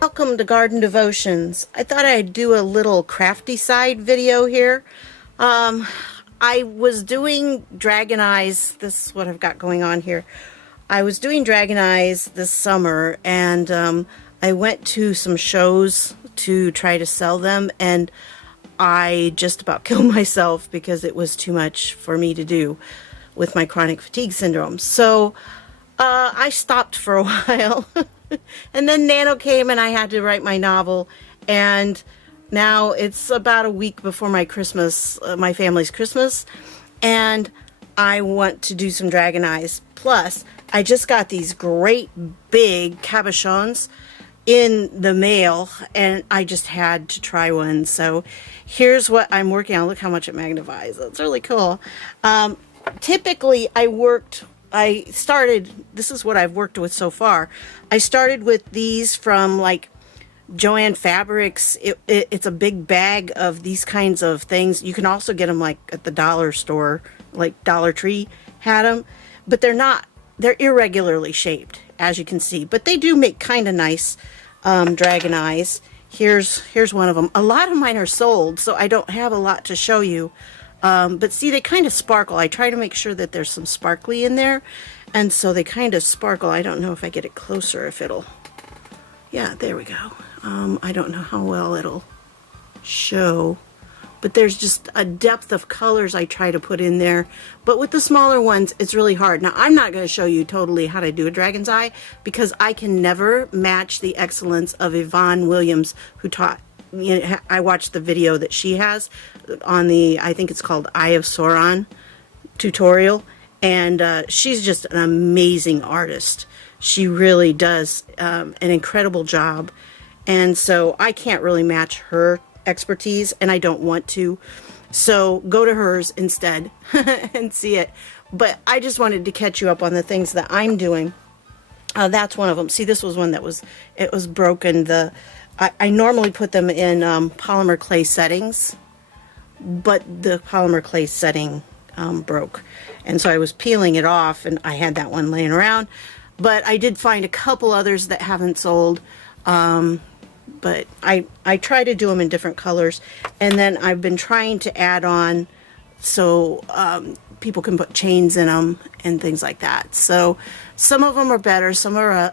Welcome to Garden Devotions. I thought I'd do a little crafty side video here. I was doing dragon eyes. This is what I've got going on here. I was doing dragon eyes this summer, and I went to some shows to try to sell them, and I just about killed myself because it was too much for me to do with my chronic fatigue syndrome. So I stopped for a while. And then Nano came and I had to write my novel, and now it's about a week before my Christmas, my family's Christmas, and I want to do some dragon eyes. Plus, I just got these great big cabochons in the mail, and I just had to try one. So here's what I'm working on. Look how much it magnifies. It's really cool. Typically, this is what I've worked with so far. I started with these from like Joann Fabrics. It's a big bag of these kinds of things. You can also get them like at the dollar store, like Dollar Tree had them, but they're irregularly shaped, as you can see, but they do make kind of nice dragon eyes. Here's one of them. A lot of mine are sold, so I don't have a lot to show you. But see, they kind of sparkle. I try to make sure that there's some sparkly in there, and so they kind of sparkle. I don't know if I get it closer, if it'll, yeah, there we go. I don't know how well it'll show, but there's just a depth of colors I try to put in there. But with the smaller ones, it's really hard. Now, I'm not going to show you totally how to do a dragon's eye, because I can never match the excellence of Yvonne Williams, who taught. I watched the video that she has on the, I think it's called Eye of Sauron tutorial, and she's just an amazing artist. She really does an incredible job, and so I can't really match her expertise, and I don't want to. So go to hers instead and see it. But I just wanted to catch you up on the things that I'm doing. That's one of them. See, this was one that was broken. I normally put them in polymer clay settings, but the polymer clay setting broke. And so I was peeling it off, and I had that one laying around. But I did find a couple others that haven't sold. But I try to do them in different colors. And then I've been trying to add on so people can put chains in them and things like that. So some of them are better. Some are,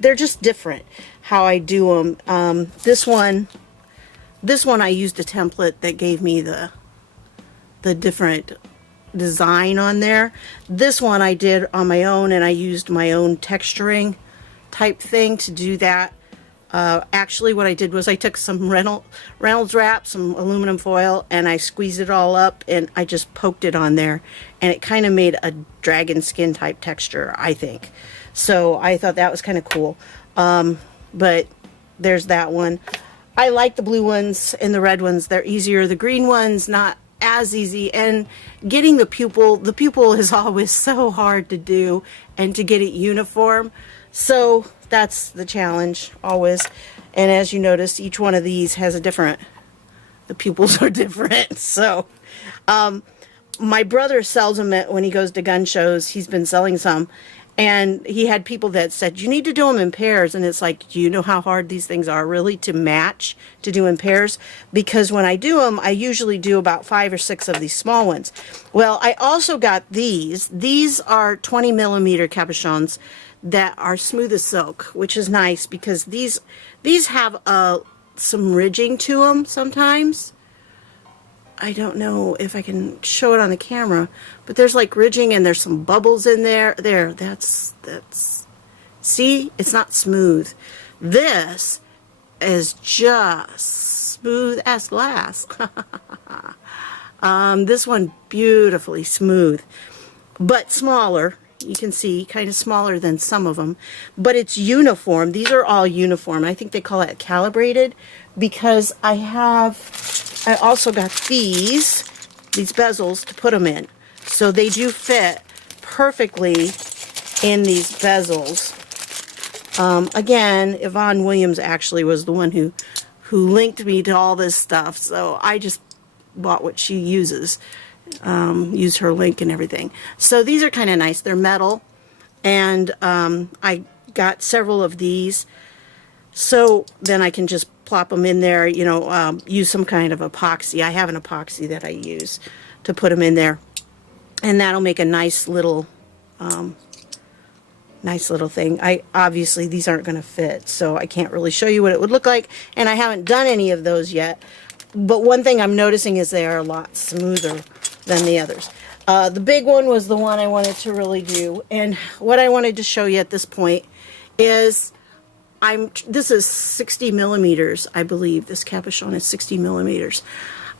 they're just different how I do them. This one I used a template that gave me the different design on there. This one I did on my own, and I used my own texturing type thing to do that. Actually, what I did was I took some Reynolds wrap, some aluminum foil, and I squeezed it all up, and I just poked it on there, and it kind of made a dragon skin type texture, I think. So I thought that was kind of cool. But there's that one. I like the blue ones and the red ones. They're easier. The green ones, not as easy. And getting the pupil is always so hard to do, and to get it uniform. So that's the challenge always. And as you notice, each one of these has the pupils are different. So my brother sells them when he goes to gun shows. He's been selling some. And he had people that said, you need to do them in pairs. And it's like, do you know how hard these things are really to match, to do in pairs? Because when I do them, I usually do about 5 or 6 of these small ones. Well, I also got these. These are 20 millimeter cabochons that are smooth as silk, which is nice because these have some ridging to them sometimes. I don't know if I can show it on the camera, but there's like ridging, and there's some bubbles in there. That's see, it's not smooth. This is just smooth as glass. This one beautifully smooth, but smaller. You can see kind of smaller than some of them, but it's uniform. These are all uniform. I think they call it calibrated, because I also got these bezels to put them in. So they do fit perfectly in these bezels. Again, Yvonne Williams actually was the one who linked me to all this stuff, so I just bought what she uses. Use her link and everything. So these are kind of nice. They're metal, and I got several of these. So then I can just plop them in there, you know, use some kind of epoxy. I have an epoxy that I use to put them in there. And that'll make a nice little thing. Obviously these aren't going to fit, so I can't really show you what it would look like, and I haven't done any of those yet. But one thing I'm noticing is they are a lot smoother than the others. The big one was the one I wanted to really do, and what I wanted to show you at this point is this is 60 millimeters, I believe. This capuchon is 60 millimeters.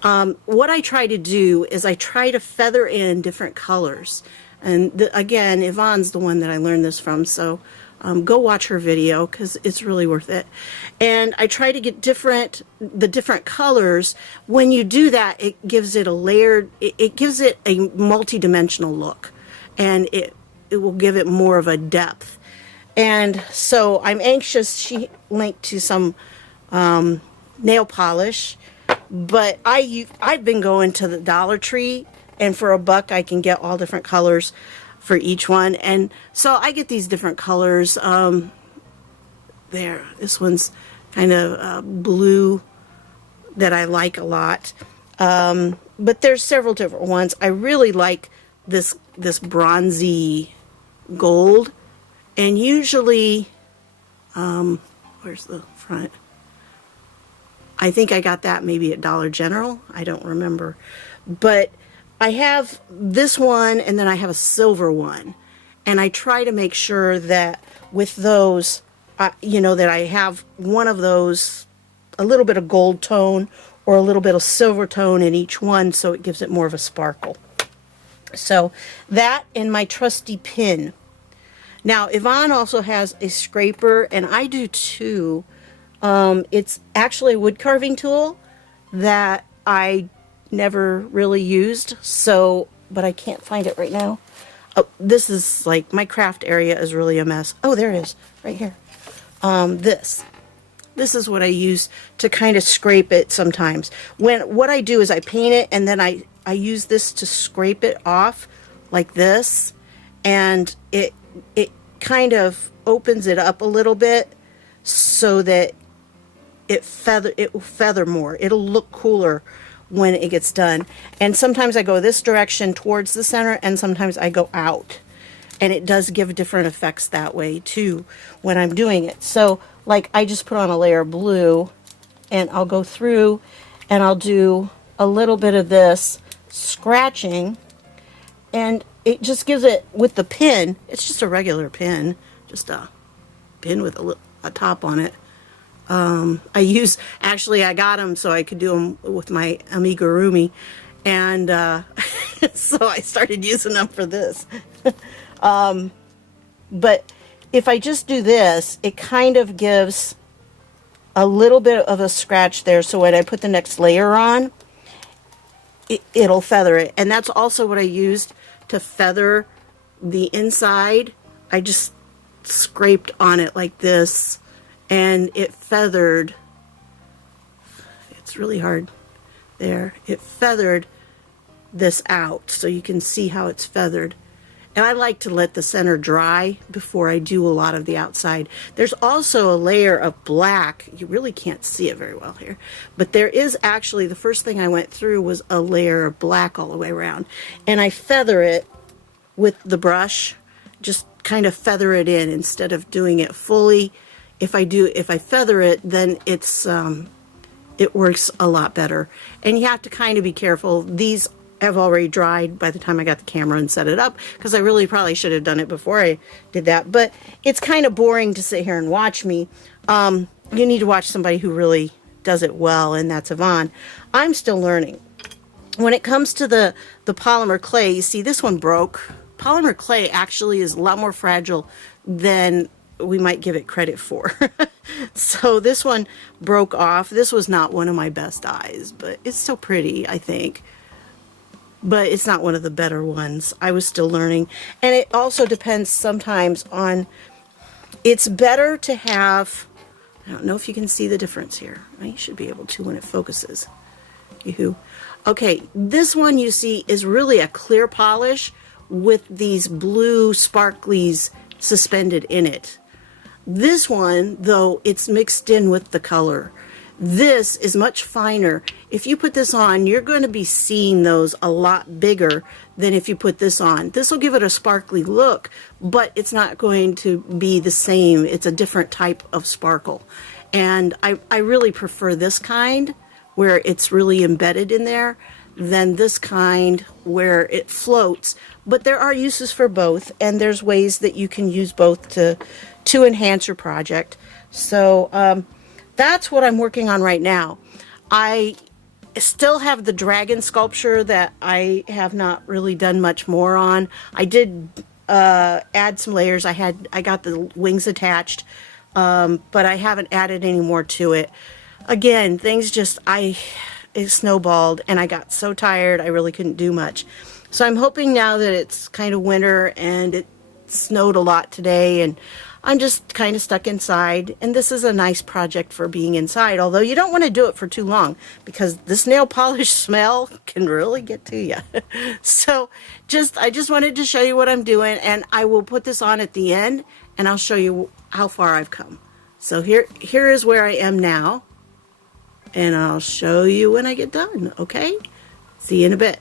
What I try to do is I try to feather in different colors. And again, Yvonne's the one that I learned this from, so go watch her video because it's really worth it. And I try to get the different colors. When you do that, it gives it a layered, it gives it a multi-dimensional look, and it will give it more of a depth. And so I'm anxious. She linked to some nail polish, but I've been going to the Dollar Tree, and for $1 I can get all different colors for each one. And so I get these different colors. There, this one's kind of blue that I like a lot. But there's several different ones. I really like this bronzy gold. And usually, where's the front? I think I got that maybe at Dollar General. I don't remember. But I have this one, and then I have a silver one. And I try to make sure that with those, you know, that I have one of those, a little bit of gold tone or a little bit of silver tone in each one, so it gives it more of a sparkle. So that and my trusty pin. Now, Yvonne also has a scraper, and I do too. It's actually a wood carving tool that I never really used, but I can't find it right now. Oh, this is like, my craft area is really a mess. Oh, there it is, right here. This is what I use to kind of scrape it sometimes. What I do is I paint it, and then I use this to scrape it off like this, and it kind of opens it up a little bit so that it will feather more. It'll look cooler when it gets done. And sometimes I go this direction towards the center, and sometimes I go out. And it does give different effects that way too when I'm doing it. So like I just put on a layer of blue, and I'll go through and I'll do a little bit of this scratching, and it just gives it, with the pin, it's just a regular pin, just a pin with a top on it. I got them so I could do them with my amigurumi, and so I started using them for this. But if I just do this, it kind of gives a little bit of a scratch there, so when I put the next layer on, it'll feather it. And that's also what I used to feather the inside. I just scraped on it like this, and it feathered. It's really hard there. It feathered this out, so you can see how it's feathered. And I like to let the center dry before I do a lot of the outside. There's also a layer of black. You really can't see it very well here, but there is actually, the first thing I went through was a layer of black all the way around, and I feather it with the brush, just kind of feather it in instead of doing it fully. If I feather it, then it works a lot better. And you have to kind of be careful. These have already dried by the time I got the camera and set it up, because I really probably should have done it before I did that. But it's kind of boring to sit here and watch me. You need to watch somebody who really does it well, and that's Yvonne. I'm still learning. When it comes to the polymer clay, you see this one broke. Polymer clay actually is a lot more fragile than we might give it credit for. So this one broke off. This was not one of my best dyes, but it's still pretty, I think. But it's not one of the better ones. I was still learning. And it also depends sometimes on, it's better to have, I don't know if you can see the difference here. You should be able to when it focuses. Yahoo. Okay, this one you see is really a clear polish with these blue sparklies suspended in it. This one, though, it's mixed in with the color. This is much finer. If you put this on, you're going to be seeing those a lot bigger than if you put this on. This will give it a sparkly look, but it's not going to be the same. It's a different type of sparkle. And I really prefer this kind where it's really embedded in there than this kind where it floats. But there are uses for both, and there's ways that you can use both to enhance your project. So that's what I'm working on right now. I still have the dragon sculpture that I have not really done much more on. I did add some layers. I got the wings attached, but I haven't added any more to it. Again, things just, it snowballed, and I got so tired I really couldn't do much. So I'm hoping now that it's kind of winter and it snowed a lot today, and I'm just kind of stuck inside, and this is a nice project for being inside, although you don't want to do it for too long because this nail polish smell can really get to you. So I just wanted to show you what I'm doing, and I will put this on at the end and I'll show you how far I've come. So here is where I am now, and I'll show you when I get done, okay? See you in a bit.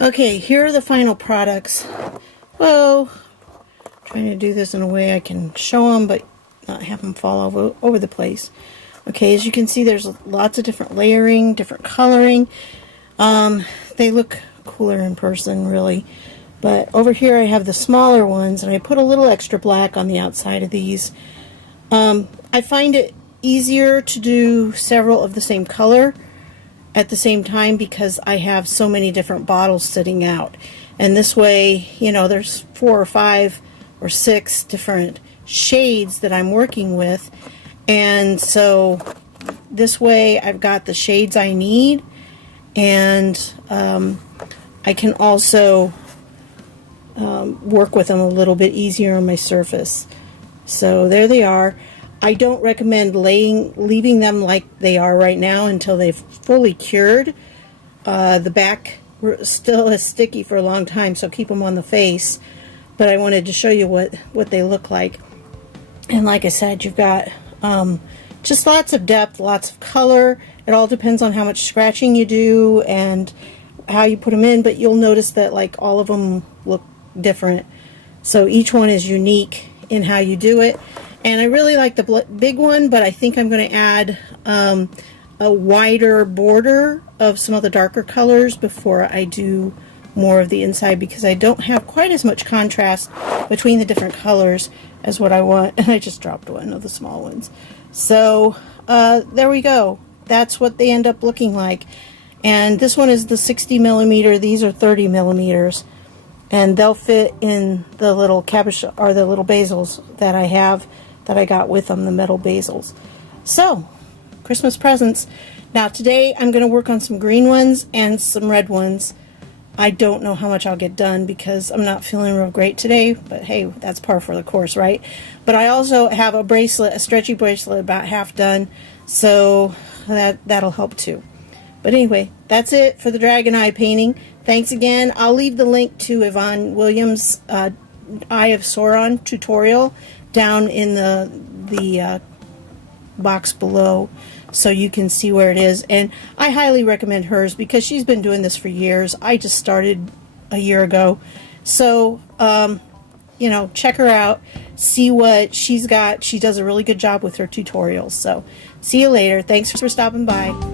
Okay, here are the final products. Well, trying to do this in a way I can show them, but not have them fall over the place. Okay, as you can see, there's lots of different layering, different coloring. They look cooler in person, really. But over here I have the smaller ones, and I put a little extra black on the outside of these. I find it easier to do several of the same color at the same time because I have so many different bottles sitting out. And this way, you know, there's 4 or 5 or 6 different shades that I'm working with. And so this way I've got the shades I need, and I can also work with them a little bit easier on my surface. So there they are. I don't recommend leaving them like they are right now until they've fully cured. The back still is sticky for a long time, so keep them on the face. But I wanted to show you what they look like. And like I said, you've got just lots of depth, lots of color. It all depends on how much scratching you do and how you put them in, but you'll notice that like all of them look different. So each one is unique in how you do it. And I really like the big one, but I think I'm going to add a wider border of some of the darker colors before I do more of the inside, because I don't have quite as much contrast between the different colors as what I want. And I just dropped one of the small ones. So there we go. That's what they end up looking like. And this one is the 60 millimeter. These are 30 millimeters. And they'll fit in the little cabochon, or the little basils that I have, that I got with them, the metal basils. So, Christmas presents. Now today I'm going to work on some green ones and some red ones. I don't know how much I'll get done because I'm not feeling real great today, but hey, that's par for the course, right? But I also have a bracelet, a stretchy bracelet, about half done, so that'll help too. But anyway, that's it for the dragon eye painting. Thanks again. I'll leave the link to Yvonne Williams' Eye of Sauron tutorial down in the box below, so you can see where it is. And I highly recommend hers because she's been doing this for years. I just started a year ago. So, you know, check her out. See what she's got. She does a really good job with her tutorials. So, see you later. Thanks for stopping by.